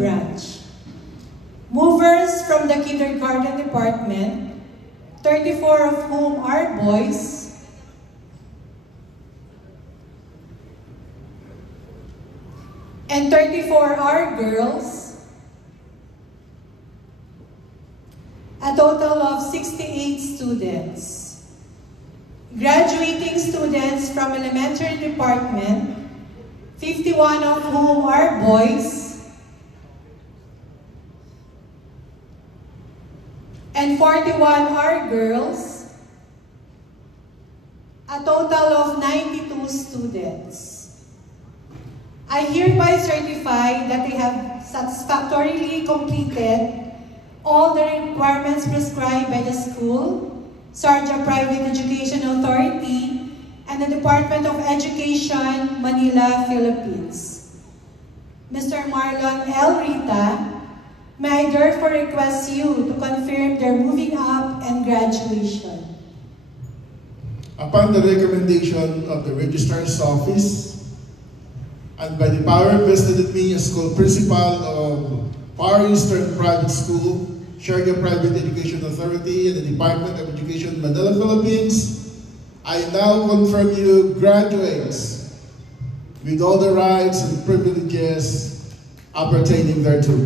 branch. Movers from the kindergarten department, 34 of whom are boys, and 34 are girls, a total of 68 students. Graduating students from elementary department, 51 of whom are boys, and 41 are girls, a total of 92 students. I hereby certify that they have satisfactorily completed all the requirements prescribed by the school, Sharjah Private Education Authority, and the Department of Education, Manila, Philippines. Mr. Marlon L. Rita, may I therefore request you to confirm their moving up and graduation. Upon the recommendation of the Registrar's Office, and by the power vested in me as school principal of Far Eastern Private School, Sharjah Private Education Authority, and the Department of Education, Manila, Philippines, I now confirm you graduates with all the rights and privileges appertaining thereto.